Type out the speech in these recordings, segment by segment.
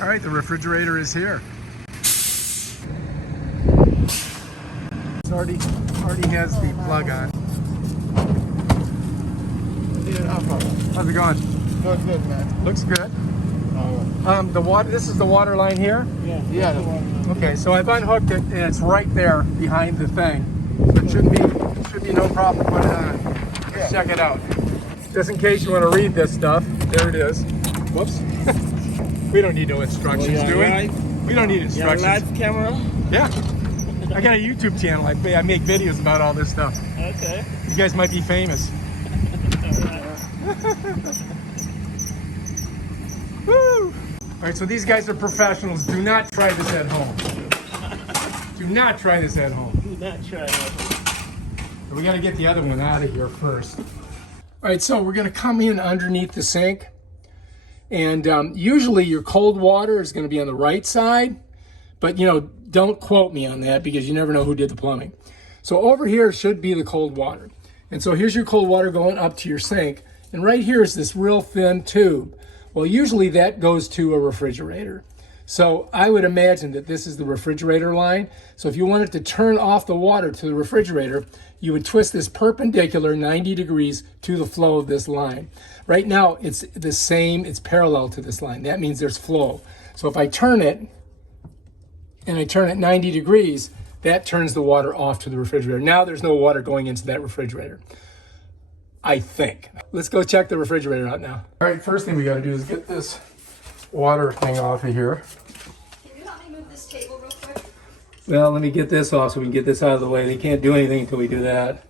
All right, the refrigerator is here. It already has the plug on. How's it going? Good, good, man. Looks good. The water. This is the water line here. Yeah. Okay, so I've unhooked it, and it's right there behind the thing. So it should be no problem to put it on. Let's check it out. Just in case you want to read this stuff, there it is. Whoops. We don't need no instructions, do we? Live? We don't need instructions. Live camera? Yeah. I got a YouTube channel. I make videos about all this stuff. Okay. You guys might be famous. Woo! All right, so these guys are professionals. Do not try this at home. Do not try this at home. Do not try that. We got to get the other one out of here first. All right, so we're going to come in underneath the sink. And usually your cold water is going to be on the right side. But, you know, don't quote me on that because you never know who did the plumbing. So over here should be the cold water. And so here's your cold water going up to your sink. And right here is this real thin tube. Well, usually that goes to a refrigerator. So I would imagine that this is the refrigerator line. So if you wanted to turn off the water to the refrigerator, you would twist this perpendicular 90 degrees to the flow of this line. Right now, it's the same, it's parallel to this line. That means there's flow. So if I turn it, and I turn it 90 degrees, that turns the water off to the refrigerator. Now there's no water going into that refrigerator, I think. Let's go check the refrigerator out now. All right, first thing we gotta do is get this water thing off of here. Can you help me move this table real quick? Well, let me get this off so we can get this out of the way. They can't do anything until we do that.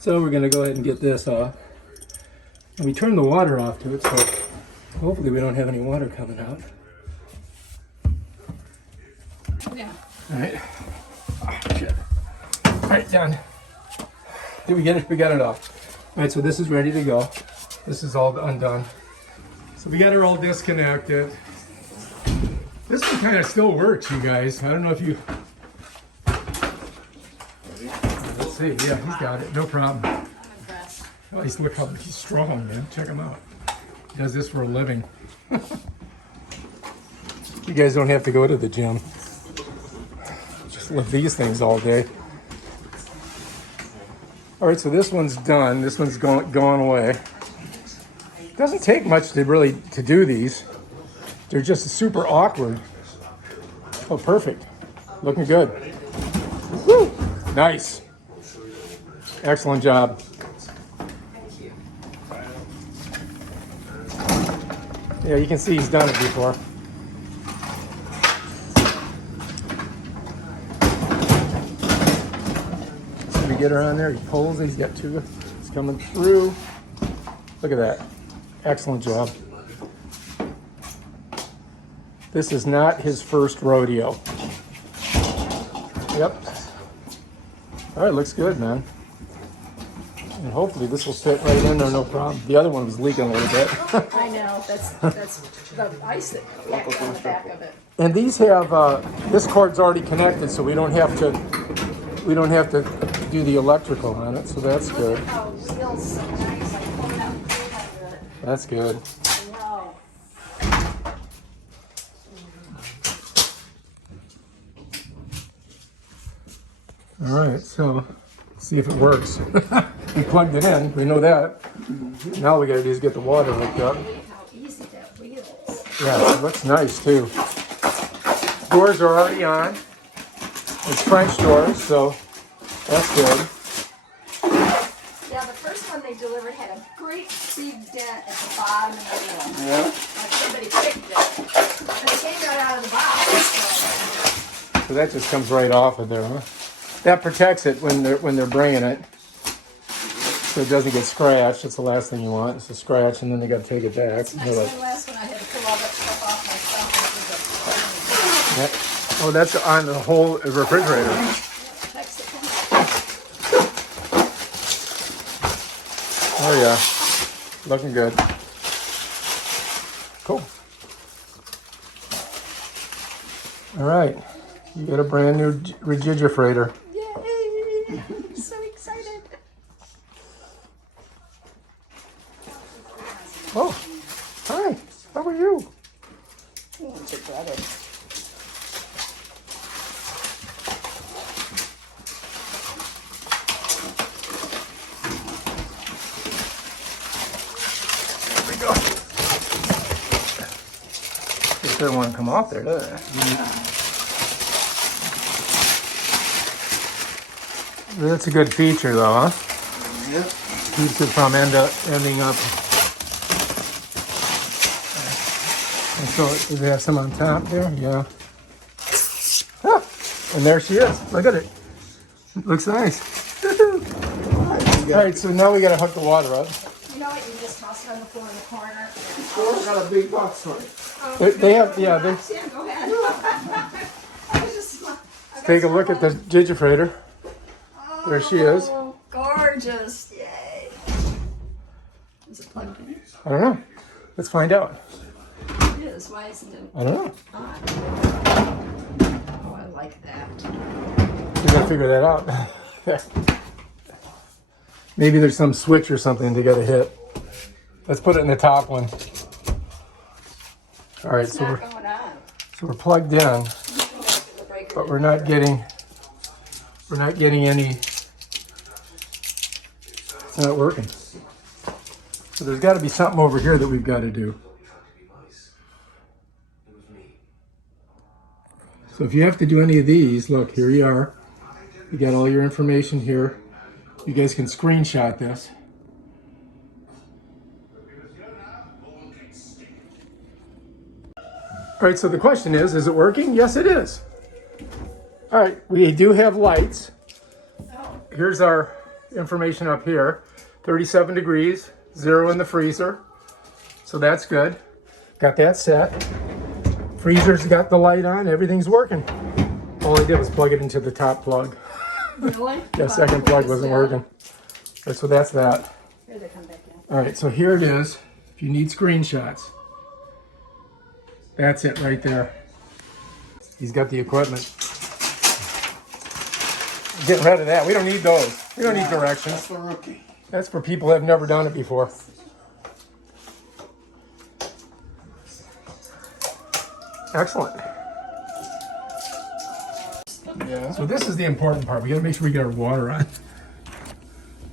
So we're gonna go ahead and get this off. And we turn the water off to it, so hopefully we don't have any water coming out. Yeah. All right. Oh, shit. All right, done. Did we get it? We got it off. All right, so this is ready to go. This is all undone. So we got her all disconnected. This one kind of still works, you guys. I don't know if you... Let's see. Yeah, he's got it. No problem. I'm impressed. Oh, look how he's strong, man. Check him out. He does this for a living. You guys don't have to go to the gym. Just lift these things all day. All right, so this one's done. This one's gone away. It doesn't take much to do these. They're just super awkward. Oh, perfect. Looking good. Woo! Nice. Excellent job. Yeah, you can see he's done it before. So we get her on there, he pulls it, he's got two, it's coming through. Look at that. Excellent job. This is not his first rodeo. Yep. All right, looks good, man. And hopefully this will fit right in there, no problem. The other one was leaking a little bit. I know, that's the ice that collected on the back of it. And these have, this cord's already connected, so we don't have to do the electrical on it, so that's good. Oh, still so nice, like pulling out the cool out of it. That's good. I know. All right, so see if it works. We plugged it in, we know that. Now all we gotta do is get the water hooked up. How easy that wheel is. Yeah, it looks nice too. Doors are already on. It's French doors, so that's good. Yeah, the first one they delivered had a great big dent at the bottom of the wheel. Yeah. Like somebody picked it. And it came right out of the box. So that just comes right off of there, huh? That protects it when they're bringing it, so it doesn't get scratched. That's the last thing you want. It's a scratch, and then they got to take it back. That's nice. My last one I had to pull all that stuff off my stuff. Yeah. Oh, that's on the whole refrigerator. Oh yeah, looking good. Cool. All right, you got a brand new refrigerator. Yay! So excited. Oh, hi. How are you? It's your brother. There we go. It doesn't want to come off there, does it? That's a good feature, though, huh? Yep. Keeps it from ending up. And so, does it have some on top there? Yeah. Ah, and there she is. Look at it. It looks nice. All right, so now we got to hook the water up. You know what? You just toss it on the floor in the corner. Sure, got a big box for it. They have, yeah. Yeah, go ahead. I was just, Take a look at the digifrator. There she is. Oh, gorgeous. Yay. Is it plugged in? I don't know. Let's find out. It is. Why isn't it I don't know. on? Oh, I like that. We gotta figure that out. Maybe there's some switch or something they gotta hit. Let's put it in the top one. All right, It's so not going on. we're plugged in, but we're not getting any. It's not working. So there's got to be something over here that we've got to do. So if you have to do any of these, look, here you are. You got all your information here. You guys can screenshot this. All right, so the question is it working? Yes, it is. All right, we do have lights. Here's our information up here. 37 degrees, 0 in the freezer. So that's good. Got that set. Freezer's got the light on, everything's working. All I did was plug it into the top plug. Really? Yeah, second plug wasn't working. Okay, so that's that. Here they come back in. All right, so here it is. If you need screenshots, that's it right there. He's got the equipment. Getting rid of that. We don't need those. We don't need directions. That's for rookie. That's for people that have never done it before. Excellent. Yeah. So this is the important part. We gotta make sure we get our water on.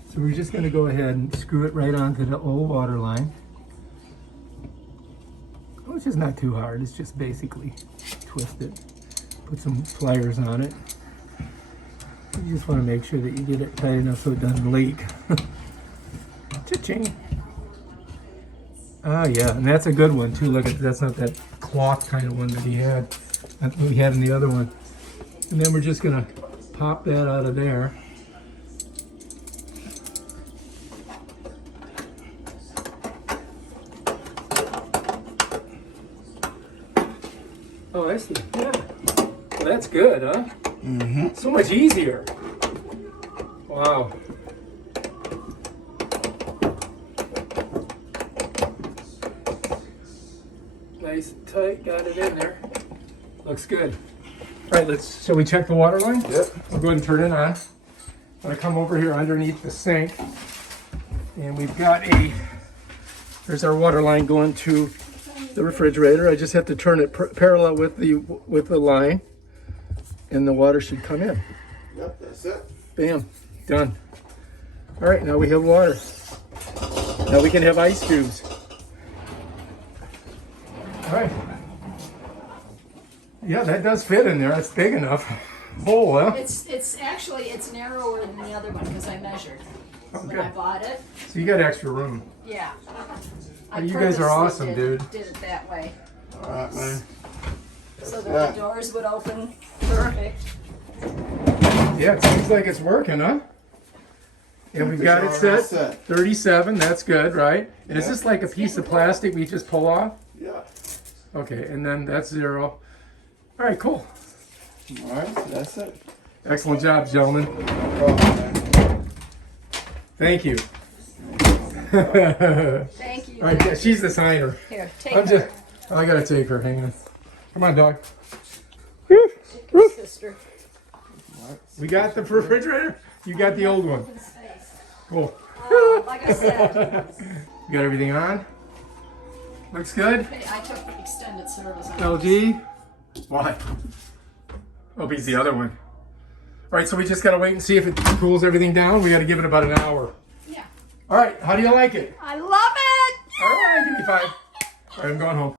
So we're just gonna go ahead and screw it right onto the old water line. Which is not too hard. It's just basically twist it. Put some pliers on it. You just want to make sure that you get it tight enough so it doesn't leak. Cha-ching. Ah, yeah, and that's a good one too. Look, that's not that cloth kind of one that he had. That's what we had in the other one. And then we're just gonna pop that out of there. Oh, I see. Yeah. Well, that's good, huh? Mm-hmm. So much easier. Wow. Nice and tight, got it in there. Looks good. All right, shall we check the water line? Yep. I'll go ahead and turn it on. I'm gonna come over here underneath the sink. And we've got there's our water line going to the refrigerator. I just have to turn it parallel with the line. And the water should come in. Yep, that's it. Bam, done. All right, now we have water. Now we can have ice cubes. All right. Yeah, that does fit in there. That's big enough. Oh, well. It's actually it's narrower than the other one because I measured when I bought it. So you got extra room. Yeah. Oh, you guys are awesome, dude. Did it that way All right, man. so that the doors would open perfect. Yeah, it seems like it's working, huh? And we've got it set. 37, that's good, right? And is this like a piece of plastic we just pull off? Yeah. Okay, and then that's 0. All right, cool. All right, so that's it. Excellent job, gentlemen. No problem, man. Thank you. Thank you. All right, yeah, she's the signer. Here, take I'm her. just, I gotta take her, hang on. Come on, dog. Take her sister. We got the refrigerator? You got the old one. Open space. Cool. Like I said, You got everything on? Looks good. I took extended service. LG. Why? OB's the other one. All right, so we just gotta wait and see if it cools everything down. We gotta give it about an hour. Yeah. All right, how do you like it? I love it. All right, give me 5. All right, I'm going home.